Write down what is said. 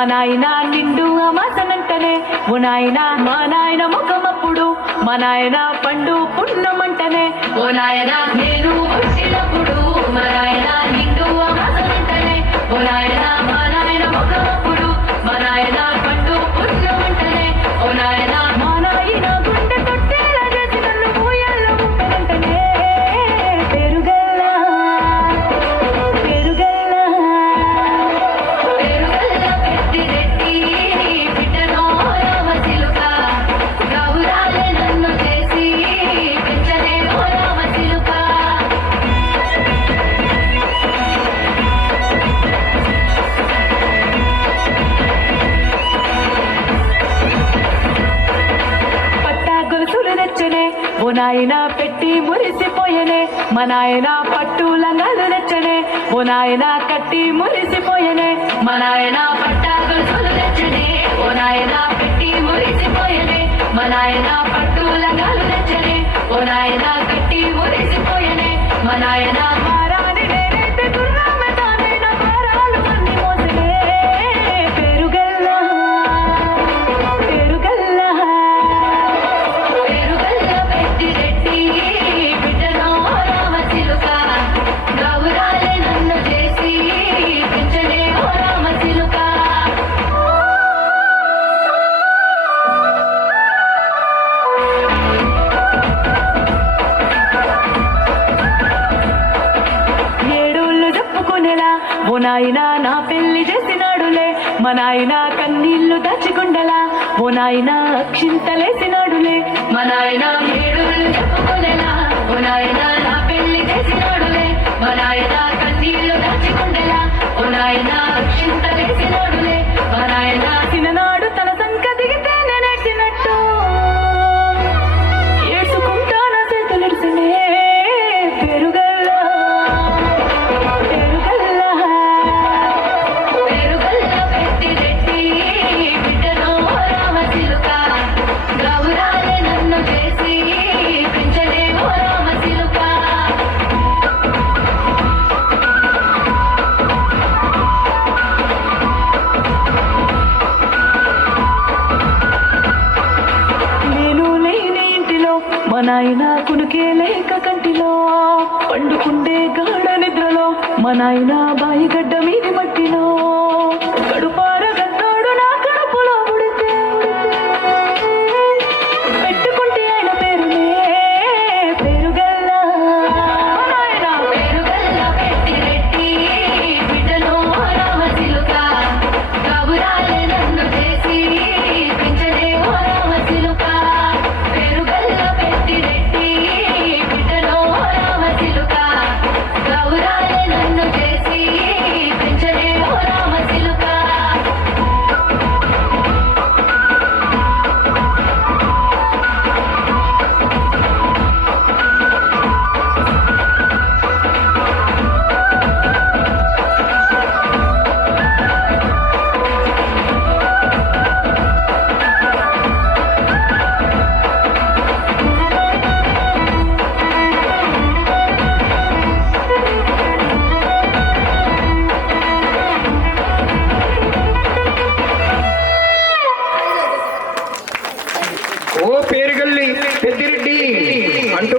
మా నాయన నిండు అమాసనంటనే ఓ నాయన మా నాయన ముఖమప్పుడు మా నాయన పండు పున్నమంటనే ఓ నాయన నేను వచ్చినప్పుడు మా నాయన నిండు అమాసనంటనే ఓ నాయన మా నాయన ముఖమప్పుడు మా నాయన పండు పున్నమంటనే ఓ నాయన మా నాయన గుండె తొట్టేలా చేసి నన్ను పూయల్లో ఉంటనంటనే పెరుగల్లా పెరుగల్లా పెరుగల్లా పెట్టి రెట్టి బిడ్డనో రామచిలుక గౌరాలే నన్ను చేసి పెంచలే ఓ రామచిలుక పట్టా గొలుసులు నచ్చనే ఓ నాయన పెట్టి మురిసిపోయనే మా నాయన పట్టు లంగాలు నచ్చనే ఓ నాయన కట్టి మురిసిపోయనే మా నాయన పట్టా గొలుసులు నచ్చనే ఓ నాయన పెట్టి మురిసిపోయనే మా నాయన పట్టు లంగాలు నచ్చనే ఓ నాయన కట్టి మురిసిపోయనే మా నాయన మారాని నేనైతే గుర్రామతానైన భారాలు అన్ని మోసనే పెరుగల్లా పెరుగల్లా పెరుగల్లా పెట్టి రెట్టి బిడ్డనో రామచిలుక గౌరాలే నన్ను చేసి పెంచలే ఓ రామచిలుక ఏడోళ్ళు చెప్పుకునేలా ఓ నాయన నా పెళ్లి చేసినాడులే మా నాయన కన్నీళ్లు దాచికుండలా ఓ నాయన అక్షింతలేసినాడులే మా నాయన ఏడోళ్ళు చెప్పుకునేలా ఓ నాయన నా పెళ్లి చేసినాడులే మా నాయన కన్నీళ్లు దాచికుండలా ఓ నాయన అక్షింతలేసినాడులే మా నాయన చిన్ననాడు తన సంక దిగితే నేనెట్టినట్టు ఏడ్చుకుంటా నా చేతులిడిసినే పెరుగల్లా పెరుగల్లా పెరుగల్లా పెట్టి రెట్టి బిడ్డనో రామచిలుక గౌరాలే నన్ను చేసి పెంచలే ఓ రామచిలుక నేను లేని ఇంటిలో మా నాయన కునుకే లేక కంటిలో పండుకుండే గాఢ నిద్రలో మా నాయన బాయి గడ్డ మీది మట్టిలో కడుపార గద్దాడు నా కడుపులో ఉడితే పెట్టుకుంటే ఆయన పేరునే పెరుగల్లా నాయన పెరుగల్లా పెట్టి రెట్టి బిడ్డనో రామచిలుక గౌరాలే నన్ను చేసి పెంచలే ఓ రామచిలుక పెరుగల్లా పెట్టి రెట్టి బిడ్డనో రామచిలుక గౌరాలే నన్ను చేసి పెంచలే ఓ రామచిలుక ఓ పేరుగల్లి పెద్దిరెడ్డి